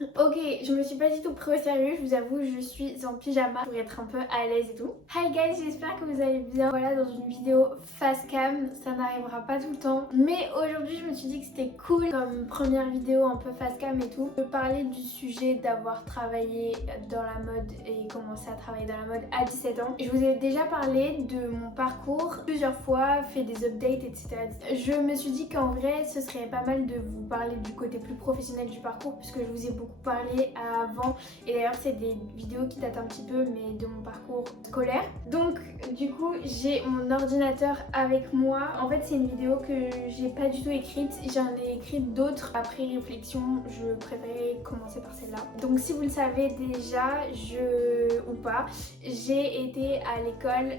Ok, je me suis pas du tout pris au sérieux, je vous avoue, je suis en pyjama pour être un peu à l'aise et tout. Hi guys, j'espère que vous allez bien. Voilà, dans une vidéo face cam, ça n'arrivera pas tout le temps. Mais aujourd'hui, je me suis dit que c'était cool, comme première vidéo un peu face cam et tout, de parler du sujet d'avoir travaillé dans la mode et commencé à travailler dans la mode à 17 ans. Je vous ai déjà parlé de mon parcours plusieurs fois, fait des updates, etc. Je me suis dit qu'en vrai, ce serait pas mal de vous parler du côté plus professionnel du parcours, puisque je vous ai beaucoup parlé avant, et d'ailleurs c'est des vidéos qui datent un petit peu mais de mon parcours scolaire. Donc du coup j'ai mon ordinateur avec moi. En fait c'est une vidéo que j'ai pas du tout écrite, j'en ai écrite d'autres après réflexion, je préférais commencer par celle-là. Donc si vous le savez déjà, ou pas, j'ai été à l'école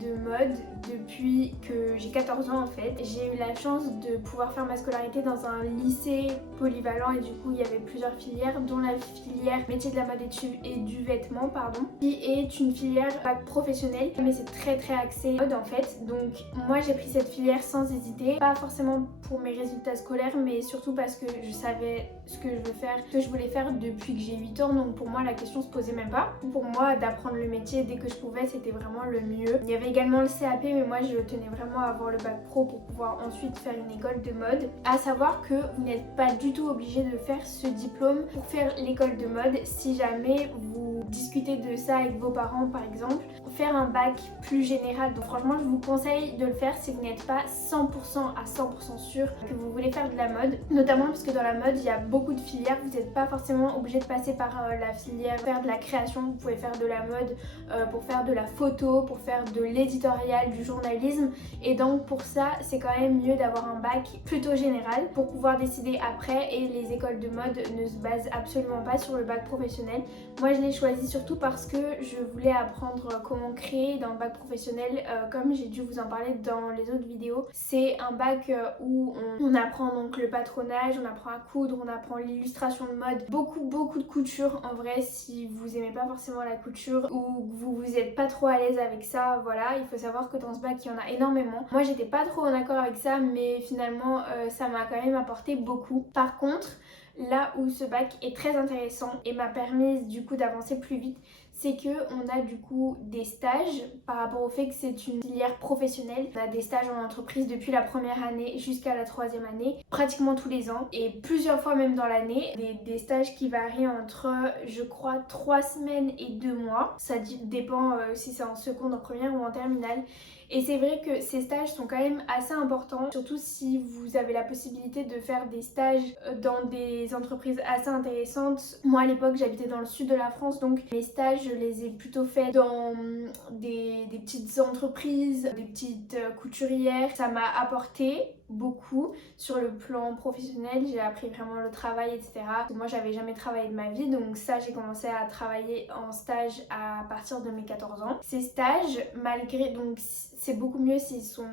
de mode depuis que j'ai 14 ans en fait. J'ai eu la chance de pouvoir faire ma scolarité dans un lycée polyvalent et du coup il y avait plusieurs filières, dont la filière métier de la mode et du vêtement pardon, qui est une filière bac professionnelle, mais c'est très axé mode en fait. Donc moi j'ai pris cette filière sans hésiter, pas forcément pour mes résultats scolaires mais surtout parce que je savais ce que je voulais faire depuis que j'ai 8 ans, donc pour moi la question se posait même pas. Pour moi d'apprendre le métier dès que je pouvais c'était vraiment le mieux. Il y avait également le CAP mais moi je tenais vraiment à avoir le bac pro pour pouvoir ensuite faire une école de mode. À savoir que vous n'êtes pas du tout obligé de faire ce diplôme pour faire l'école de mode si jamais vous discutez de ça avec vos parents par exemple. Faire un bac plus général, donc franchement je vous conseille de le faire si vous n'êtes pas 100% à 100% sûr que vous voulez faire de la mode, notamment parce que dans la mode il y a beaucoup de filières, vous n'êtes pas forcément obligé de passer par la filière faire de la création, vous pouvez faire de la mode pour faire de la photo, pour faire de l'éditorial, du journalisme, et donc pour ça c'est quand même mieux d'avoir un bac plutôt général pour pouvoir décider après, et les écoles de mode ne se basent absolument pas sur le bac professionnel. Moi je l'ai choisi surtout parce que je voulais apprendre comment créer dans le bac professionnel, comme j'ai dû vous en parler dans les autres vidéos. C'est un bac où on apprend donc le patronage, on apprend à coudre, on apprend l'illustration de mode, beaucoup de couture. En vrai si vous aimez pas forcément la couture ou que vous êtes pas trop à l'aise avec ça, voilà, il faut savoir que dans ce bac il y en a énormément. Moi j'étais pas trop en accord avec ça mais finalement ça m'a quand même apporté beaucoup. Par contre là où ce bac est très intéressant et m'a permis du coup d'avancer plus vite, c'est que on a du coup des stages par rapport au fait que c'est une filière professionnelle. On a des stages en entreprise depuis la première année jusqu'à la troisième année, pratiquement tous les ans et plusieurs fois même dans l'année. Des stages qui varient entre, je crois, 3 semaines et 2 mois. Ça dépend si c'est en seconde, en première ou en terminale. Et c'est vrai que ces stages sont quand même assez importants, surtout si vous avez la possibilité de faire des stages dans des entreprises assez intéressantes. Moi à l'époque j'habitais dans le sud de la France, donc mes stages je les ai plutôt faits dans des petites entreprises, des petites couturières. Ça m'a apporté beaucoup sur le plan professionnel, j'ai appris vraiment le travail, etc. Moi j'avais jamais travaillé de ma vie, donc ça j'ai commencé à travailler en stage à partir de mes 14 ans. Ces stages, malgré, donc c'est beaucoup mieux s'ils sont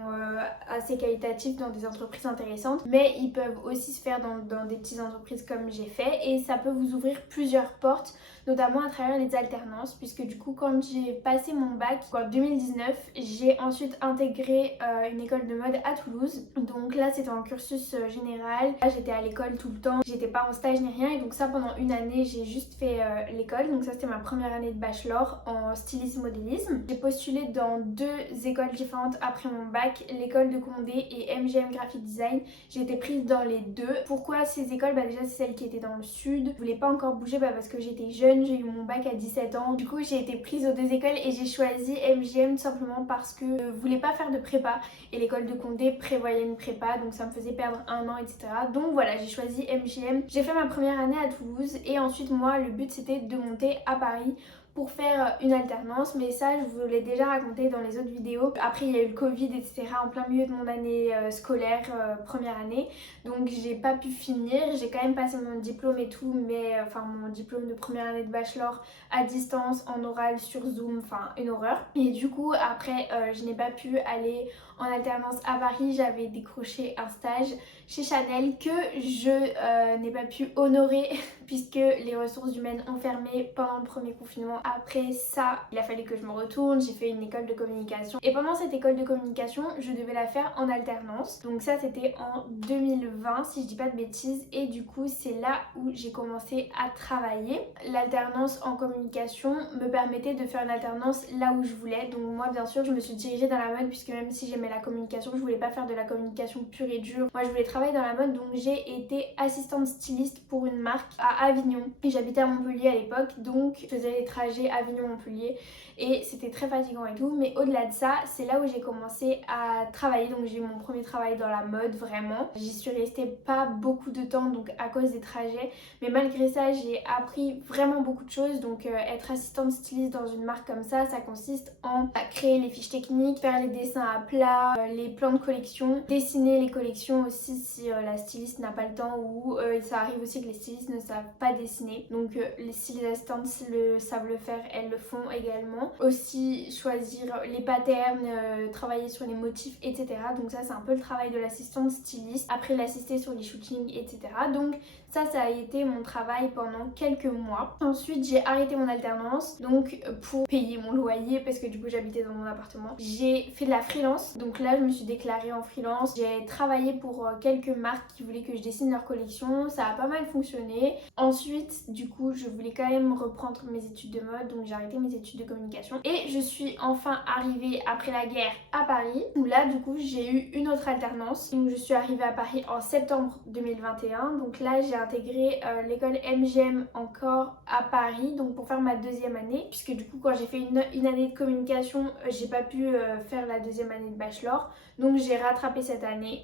assez qualitatifs dans des entreprises intéressantes, mais ils peuvent aussi se faire dans des petites entreprises comme j'ai fait, et ça peut vous ouvrir plusieurs portes, notamment à travers les alternances, puisque du coup quand j'ai passé mon bac en 2019, j'ai ensuite intégré une école de mode à Toulouse. Donc là c'était en cursus général, là j'étais à l'école tout le temps, j'étais pas en stage ni rien, et donc ça pendant une année j'ai juste fait l'école. Donc ça c'était ma première année de bachelor en stylisme modélisme. J'ai postulé dans 2 écoles différentes après mon bac, l'école de Condé et MGM Graphic Design. J'ai été prise dans les 2. Pourquoi ces écoles? Déjà c'est celle qui était dans le sud, je voulais pas encore bouger parce que j'étais jeune, j'ai eu mon bac à 17 ans. Du coup j'ai été prise aux 2 écoles et j'ai choisi MGM tout simplement parce que je voulais pas faire de prépa et l'école de Condé prévoyait une prépa, donc ça me faisait perdre 1 an, etc. Donc voilà, j'ai choisi MGM. J'ai fait ma première année à Toulouse et ensuite moi le but c'était de monter à Paris pour faire une alternance, mais ça je vous l'ai déjà raconté dans les autres vidéos. Après il y a eu le Covid, etc. en plein milieu de mon année scolaire, première année, donc j'ai pas pu finir. J'ai quand même passé mon diplôme et tout, mais enfin mon diplôme de première année de bachelor à distance, en oral, sur Zoom, enfin une horreur. Et du coup après je n'ai pas pu aller en alternance à Paris, j'avais décroché un stage chez Chanel que je n'ai pas pu honorer puisque les ressources humaines ont fermé pendant le premier confinement. Après ça, il a fallu que je me retourne, j'ai fait une école de communication. Et pendant cette école de communication, je devais la faire en alternance. Donc ça, c'était en 2020, si je dis pas de bêtises. Et du coup, c'est là où j'ai commencé à travailler. L'alternance en communication me permettait de faire une alternance là où je voulais. Donc moi, bien sûr, je me suis dirigée dans la mode, puisque même si j'aimais la communication, je voulais pas faire de la communication pure et dure. Moi, je voulais travailler dans la mode, donc j'ai été assistante styliste pour une marque à Avignon. Et j'habitais à Montpellier à l'époque, donc je faisais les trajets Avignon-Montpellier et c'était très fatigant et tout. Mais au-delà de ça, c'est là où j'ai commencé à travailler. Donc j'ai eu mon premier travail dans la mode, vraiment. J'y suis restée pas beaucoup de temps, donc à cause des trajets. Mais malgré ça, j'ai appris vraiment beaucoup de choses. Donc être assistante styliste dans une marque comme ça consiste en créer les fiches techniques, faire les dessins à plat, les plans de collection, dessiner les collections aussi si la styliste n'a pas le temps, ou ça arrive aussi que les stylistes ne savent pas dessiner. Donc si les assistantes savent le faire, elles le font également. Aussi choisir les patterns, travailler sur les motifs, etc. Donc ça, c'est un peu le travail de l'assistante styliste. Après, l'assister sur les shootings, etc. Donc ça a été mon travail pendant quelques mois. Ensuite, j'ai arrêté mon alternance, donc pour payer mon loyer, parce que du coup j'habitais dans mon appartement. J'ai fait de la freelance, donc là je me suis déclarée en freelance. J'ai travaillé pour quelques marques qui voulaient que je dessine leur collection, ça a pas mal fonctionné. Ensuite, du coup, je voulais quand même reprendre mes études de mode, donc j'ai arrêté mes études de communication. Et je suis enfin arrivée après la guerre à Paris, où là du coup j'ai eu une autre alternance. Donc je suis arrivée à Paris en septembre 2021, donc là j'ai intégré l'école MGM encore à Paris, donc pour faire ma deuxième année, puisque du coup quand j'ai fait une année de communication, j'ai pas pu faire la deuxième année de bachelor, donc j'ai rattrapé cette année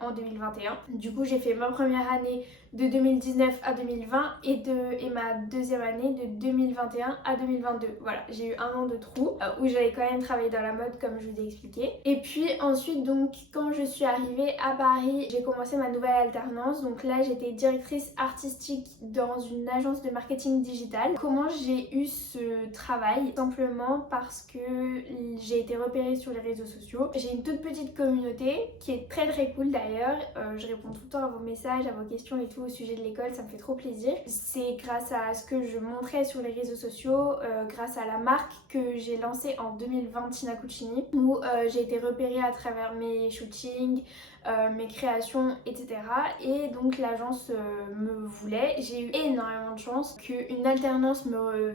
en 2021. Du coup j'ai fait ma première année de 2019 à 2020 et ma deuxième année de 2021 à 2022. Voilà, j'ai eu un an de trou où j'avais quand même travaillé dans la mode comme je vous ai expliqué. Et puis ensuite, donc quand je suis arrivée à Paris, j'ai commencé ma nouvelle alternance. Donc là j'étais directrice artistique dans une agence de marketing digital. Comment j'ai eu ce travail? Simplement parce que j'ai été repérée sur les réseaux sociaux. J'ai une toute petite communauté qui est très très cool d'ailleurs. Je réponds tout le temps à vos messages, à vos questions et tout au sujet de l'école, ça me fait trop plaisir. C'est grâce à ce que je montrais sur les réseaux sociaux, grâce à la marque que j'ai lancée en 2020, Tina Cucini, où j'ai été repérée à travers mes shootings, mes créations, etc. Et donc l'agence me voulait. J'ai eu énormément de chance qu'une alternance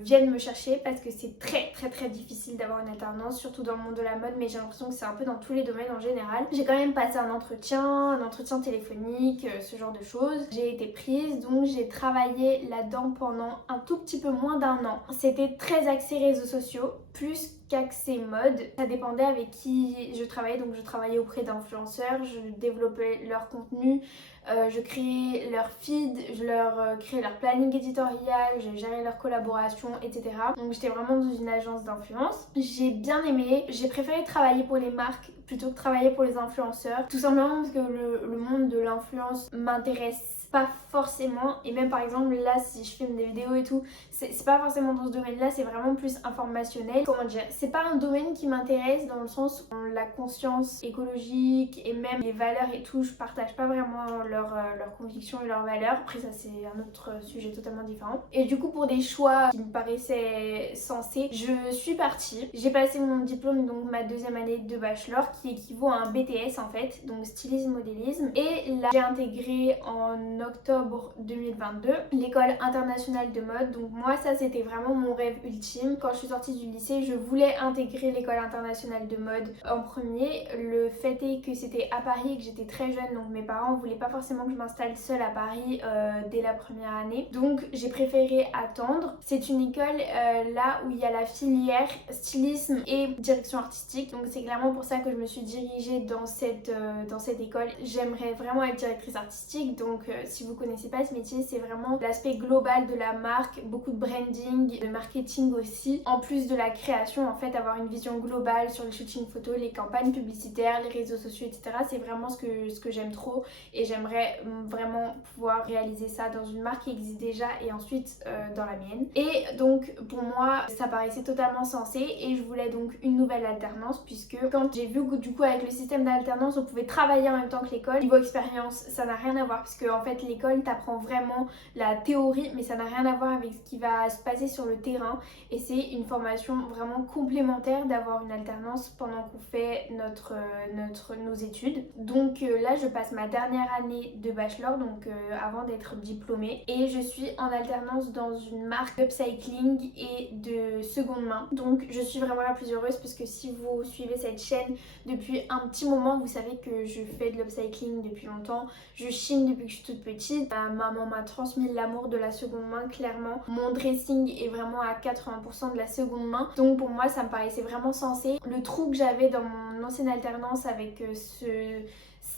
vienne me chercher, parce que c'est très très très difficile d'avoir une alternance, surtout dans le monde de la mode, mais j'ai l'impression que c'est un peu dans tous les domaines en général. J'ai quand même passé un entretien téléphonique, ce genre de choses. J'ai été prise, donc j'ai travaillé là-dedans pendant un tout petit peu moins d'un an. C'était très axé réseaux sociaux, plus qu'axé mode. Ça dépendait avec qui je travaillais, donc je travaillais auprès d'influenceurs, je développais leur contenu, je créais leur feed, je leur créais leur planning éditorial, je gérais leur collaboration, etc. Donc j'étais vraiment dans une agence d'influence. J'ai bien aimé, j'ai préféré travailler pour les marques plutôt que travailler pour les influenceurs, tout simplement parce que le monde de l'influence m'intéresse pas forcément, et même par exemple là si je filme des vidéos et tout, c'est pas forcément dans ce domaine là, c'est vraiment plus informationnel. Comment dire, c'est pas un domaine qui m'intéresse dans le sens où la conscience écologique et même les valeurs et tout, je partage pas vraiment leurs convictions et leurs valeurs. Après ça c'est un autre sujet totalement différent. Et du coup pour des choix qui me paraissaient sensés, je suis partie. J'ai passé mon diplôme, donc ma deuxième année de bachelor, qui équivaut à un BTS en fait, donc stylisme modélisme. Et là j'ai intégré en octobre 2022 l'école internationale de mode. Donc moi ça c'était vraiment mon rêve ultime. Quand je suis sortie du lycée, je voulais intégrer l'école internationale de mode en premier. Le fait est que c'était à Paris et que j'étais très jeune, donc mes parents voulaient pas forcément que je m'installe seule à Paris dès la première année, donc j'ai préféré attendre. C'est une école là où il y a la filière stylisme et direction artistique, donc c'est clairement pour ça que je me suis dirigée dans cette école. J'aimerais vraiment être directrice artistique, donc si vous connaissez pas ce métier, c'est vraiment l'aspect global de la marque, beaucoup de branding, de marketing aussi, en plus de la création en fait, avoir une vision globale sur les shootings photos, les campagnes publicitaires, les réseaux sociaux, etc. C'est vraiment ce que j'aime trop, et j'aimerais vraiment pouvoir réaliser ça dans une marque qui existe déjà et ensuite dans la mienne. Et donc pour moi ça paraissait totalement sensé, et je voulais donc une nouvelle alternance, puisque quand j'ai vu que du coup avec le système d'alternance on pouvait travailler en même temps que l'école, niveau expérience ça n'a rien à voir, puisque en fait fait l'école t'apprend vraiment la théorie mais ça n'a rien à voir avec ce qui va se passer sur le terrain et c'est une formation vraiment complémentaire d'avoir une alternance pendant qu'on fait nos études. Donc là je passe ma dernière année de bachelor donc avant d'être diplômée et je suis en alternance dans une marque d'upcycling et de seconde main. Donc je suis vraiment la plus heureuse parce que si vous suivez cette chaîne depuis un petit moment, vous savez que je fais de l'upcycling depuis longtemps. Je chine depuis que je suis toute petite. Ma maman m'a transmis l'amour de la seconde main clairement. Mon dressing est vraiment à 80% de la seconde main. Donc pour moi ça me paraissait vraiment sensé. Le trou que j'avais dans mon ancienne alternance avec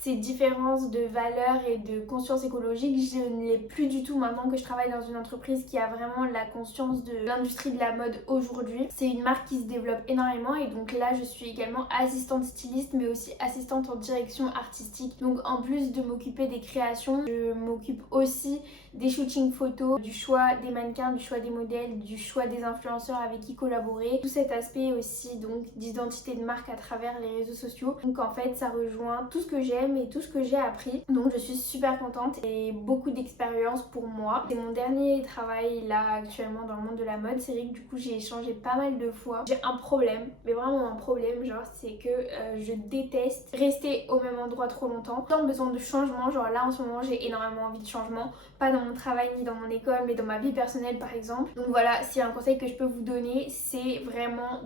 ces différences de valeurs et de conscience écologique, je ne l'ai plus du tout maintenant que je travaille dans une entreprise qui a vraiment la conscience de l'industrie de la mode aujourd'hui. C'est une marque qui se développe énormément et donc là je suis également assistante styliste mais aussi assistante en direction artistique. Donc en plus de m'occuper des créations, je m'occupe aussi des shootings photos, du choix des mannequins, du choix des modèles, du choix des influenceurs avec qui collaborer. Tout cet aspect aussi donc d'identité de marque à travers les réseaux sociaux. Donc en fait ça rejoint tout ce que j'aime et tout ce que j'ai appris. Donc je suis super contente et beaucoup d'expérience pour moi. C'est mon dernier travail là actuellement dans le monde de la mode. C'est vrai que du coup j'ai changé pas mal de fois. J'ai un problème, mais vraiment un problème, genre c'est que je déteste rester au même endroit trop longtemps. J'ai besoin de changement, genre là en ce moment j'ai énormément envie de changement. Pas dans mon travail ni dans mon école mais dans ma vie personnelle par exemple. Donc voilà, s'il y a un conseil que je peux vous donner, c'est vraiment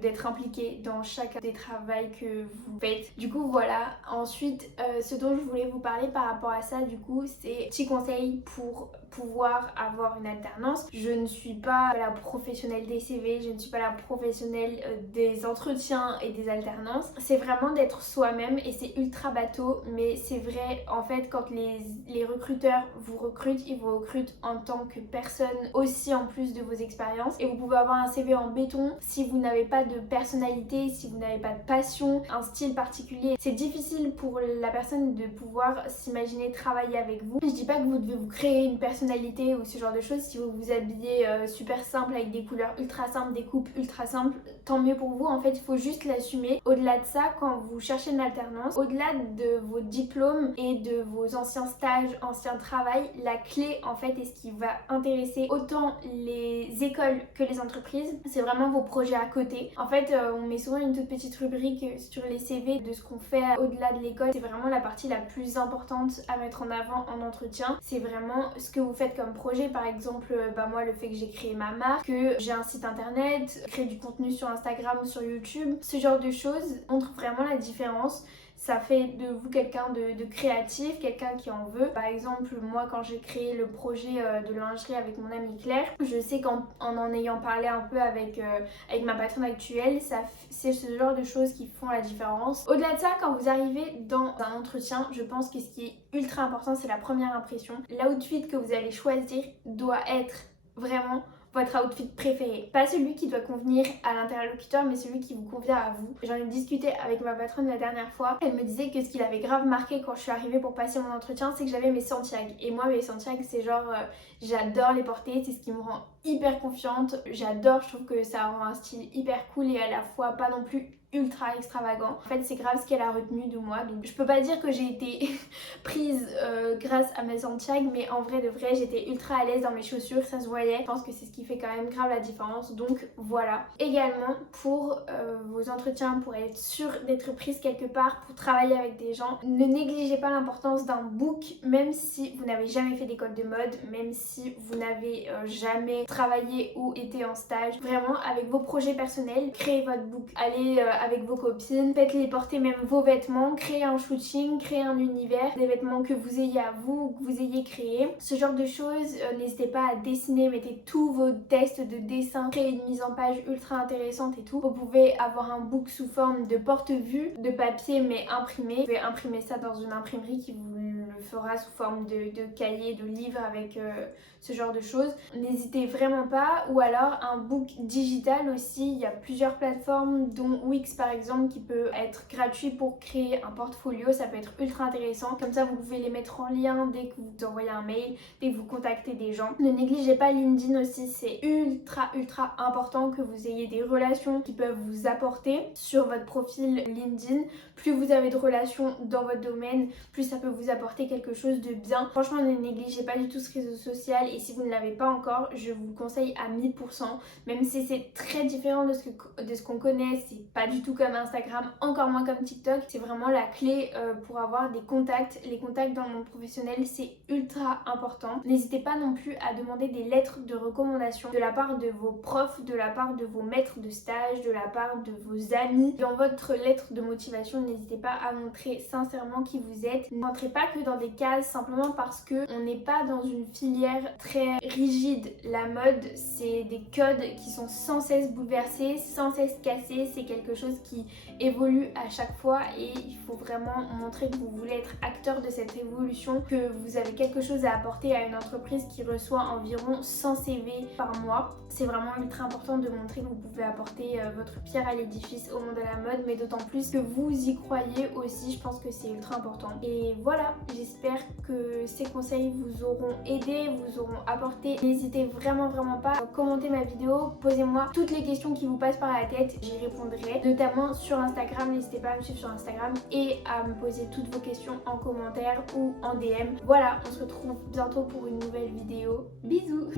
d'être impliqué dans chaque des travaux que vous faites. Du coup voilà, ensuite ce dont je voulais vous parler par rapport à ça du coup c'est petit conseil pour pouvoir avoir une alternance. Je ne suis pas la professionnelle des CV, je ne suis pas la professionnelle des entretiens et des alternances. C'est vraiment d'être soi-même et c'est ultra bateau mais c'est vrai en fait quand les recruteurs vous recrutent, ils vous recrutent en tant que personne aussi en plus de vos expériences et vous pouvez avoir un CV en béton si vous n'avez pas de personnalité, si vous n'avez pas de passion, un style particulier. C'est difficile pour la personne de pouvoir s'imaginer travailler avec vous. Je dis pas que vous devez vous créer une personnalité ou ce genre de choses. Si vous vous habillez super simple avec des couleurs ultra simples, des coupes ultra simples, tant mieux pour vous. En fait, il faut juste l'assumer. Au-delà de ça, quand vous cherchez une alternance, au-delà de vos diplômes et de vos anciens stages, anciens travail, la clé en fait et ce qui va intéresser autant les écoles que les entreprises, c'est vraiment vos projets à côté. En fait, on met souvent une toute petite rubrique sur les CV de ce qu'on fait au-delà de l'école. C'est vraiment la partie la plus importante à mettre en avant en entretien. C'est vraiment ce que vous faites comme projet. Par exemple, moi le fait que j'ai créé ma marque, que j'ai un site internet, créer du contenu sur Instagram, sur YouTube, ce genre de choses montre vraiment la différence. Ça fait de vous quelqu'un de créatif, quelqu'un qui en veut. Par exemple, moi quand j'ai créé le projet de lingerie avec mon amie Claire, je sais qu'en ayant parlé un peu avec ma patronne actuelle, c'est ce genre de choses qui font la différence. Au-delà de ça, quand vous arrivez dans un entretien, je pense que ce qui est ultra important, c'est la première impression. L'outfit que vous allez choisir doit être vraiment votre outfit préféré. Pas celui qui doit convenir à l'interlocuteur mais celui qui vous convient à vous. J'en ai discuté avec ma patronne la dernière fois. Elle me disait que ce qui l'avait grave marqué quand je suis arrivée pour passer mon entretien, c'est que j'avais mes Santiago. Et moi mes Santiago c'est genre j'adore les porter, c'est ce qui me rend hyper confiante. J'adore, je trouve que ça rend un style hyper cool et à la fois pas non plus ultra extravagant. En fait c'est grave ce qu'elle a retenu de moi, donc je peux pas dire que j'ai été prise grâce à mes Santiago, mais en vrai de vrai j'étais ultra à l'aise dans mes chaussures, ça se voyait. Je pense que c'est ce qui fait quand même grave la différence, donc voilà. Également pour vos entretiens, pour être sûr d'être prise quelque part, pour travailler avec des gens, ne négligez pas l'importance d'un book, même si vous n'avez jamais fait d'école de mode, même si vous n'avez jamais travaillé ou été en stage. Vraiment avec vos projets personnels, créez votre book, allez avec vos copines, faites-les porter même vos vêtements, créez un shooting, créez un univers, des vêtements que vous ayez à vous, que vous ayez créé, ce genre de choses. N'hésitez pas à dessiner, mettez tous vos tests de dessin, créez une mise en page ultra intéressante et tout. Vous pouvez avoir un book sous forme de porte-vue, de papier mais imprimé. Vous pouvez imprimer ça dans une imprimerie qui vous le fera sous forme de cahier, de livre avec ce genre de choses. N'hésitez vraiment pas. Ou alors un book digital aussi, il y a plusieurs plateformes dont Wix par exemple qui peut être gratuit pour créer un portfolio, ça peut être ultra intéressant. Comme ça vous pouvez les mettre en lien dès que vous envoyez un mail, dès que vous contactez des gens. Ne négligez pas LinkedIn aussi, c'est ultra important que vous ayez des relations qui peuvent vous apporter sur votre profil LinkedIn. Plus vous avez de relations dans votre domaine, plus ça peut vous apporter apporter quelque chose de bien. Franchement, ne négligez pas du tout ce réseau social et si vous ne l'avez pas encore, je vous le conseille à 1000%. Même si c'est très différent de ce qu'on connaît, c'est pas du tout comme Instagram, encore moins comme TikTok. C'est vraiment la clé pour avoir des contacts. Les contacts dans le monde professionnel, c'est ultra important. N'hésitez pas non plus à demander des lettres de recommandation de la part de vos profs, de la part de vos maîtres de stage, de la part de vos amis. Dans votre lettre de motivation, n'hésitez pas à montrer sincèrement qui vous êtes. Ne rentrez pas que dans des cases simplement parce qu'on n'est pas dans une filière très rigide. La mode, c'est des codes qui sont sans cesse bouleversés, sans cesse cassés. C'est quelque chose qui évolue à chaque fois et il faut vraiment montrer que vous voulez être acteur de cette évolution, que vous avez quelque chose à apporter à une entreprise qui reçoit environ 100 CV par mois. C'est vraiment ultra important de montrer que vous pouvez apporter votre pierre à l'édifice au monde de la mode, mais d'autant plus que vous y croyez aussi. Je pense que c'est ultra important. Et voilà, j'espère que ces conseils vous auront aidé, vous auront apporté. N'hésitez vraiment pas à commenter ma vidéo, posez-moi toutes les questions qui vous passent par la tête, j'y répondrai, notamment sur Instagram. N'hésitez pas à me suivre sur Instagram et à me poser toutes vos questions en commentaire ou en DM. Voilà, on se retrouve bientôt pour une nouvelle vidéo. Bisous.